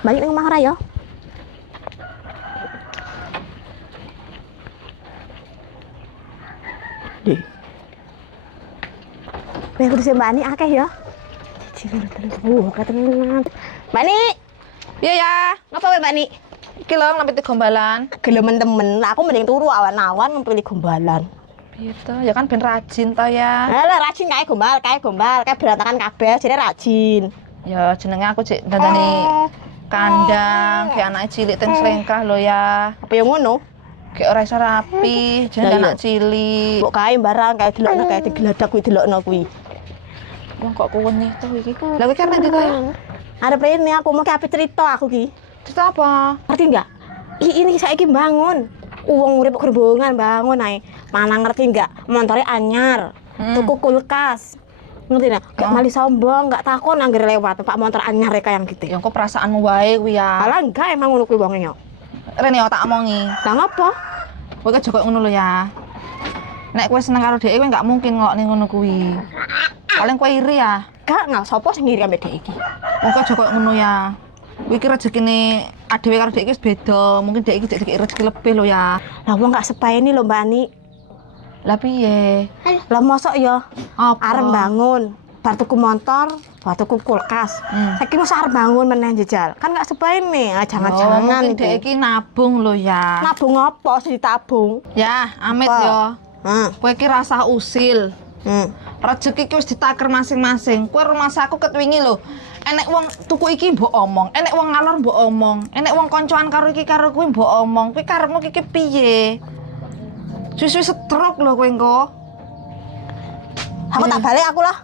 Balik nang omah ora ya? Di. Kowe kudu sembani akeh ya. Cici tenan. Ketenan. Mbak Ni. Iya ya, Ngapa kowe Mbak Ni? iki lho nglampiti gombalan. Gelemen temen. Lah aku mending turu awan-awan ngempili gombalan. Piye to? Ya kan ben rajin to ya. Lah rajin kae gombal, kae berantakan kabeh, jadi rajin. Ya jenenge aku cek dandani kandang, kayak anak cilik teng selengkah lho ya. Apa yang ngono? Kayak ora iso rapi, jenenge anak cilik. Mbok kae barang kae delokno kae digeladak kuwi delokno kuwi. Wong kok kuweni to iki. Lah kowe kan ndi to ya? Arep rene aku mau ape cerita aku ki. Cerita apa? Ngerti enggak? Ini saiki bangun. Wong urip gerbongan bangun ae. Mana ngerti enggak? Montore anyar. Tuku kulkas. Ngerti enggak? Gak mali sombong, enggak takon anggere lewat Pak motor anyar kayak yang gitu. Ya kok perasaanmu wae kuwi ya. Alah enggak emang ngono kuwi wonge yo. Rene tak omongi. Lah ngopo? Kowe kan joko ngono lho ya. Nek kowe seneng karo dhek kowe enggak mungkin ngelokne ngono kuwi. Paling kowe iri ya. Gak sapa sing ngiri ambek dhek iki. Wong kok joko ngono ya. Kuwi iki rezekine adewe karo dhek iki wis beda. Mungkin dhek iki dikek rezeki lebih lho ya. Lah wong gak sepaeni lho Mbak Ani. Lah piye? Lah mosok ya Apa? arep bangun, bar tuku motor, bar tuku kulkas. Saiki mosok arep bangun meneh njejal. Kan gak sepaeni. Ah jangan-jangan mungkin dhek iki nabung lho ya. nabung apa sih ditabung? Ya, amit Apa? yo. Heeh. Kowe iki rasa usil. Rezeki ki wis ditaker masing-masing. Kowe rumah saku ket wingi lho. Enek wong tuku iki mbok omong, enek wong ngalor mbok omong, enek wong koncoan karo iki karo kuwi mbok omong. Kuwi karepmu iki piye? Suwi-suwi stroke lho kowe engko. Aku tak balik aku lah.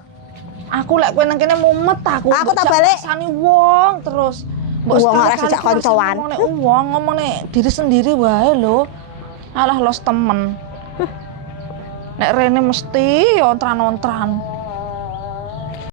Aku lek kowe nang kene mumet aku. Aku tak balik. Rasani wong terus. Wong ora sejak koncoan. Ngomong nek diri sendiri wae lho. Alah los temen. Nek rene mesti ontran-ontran.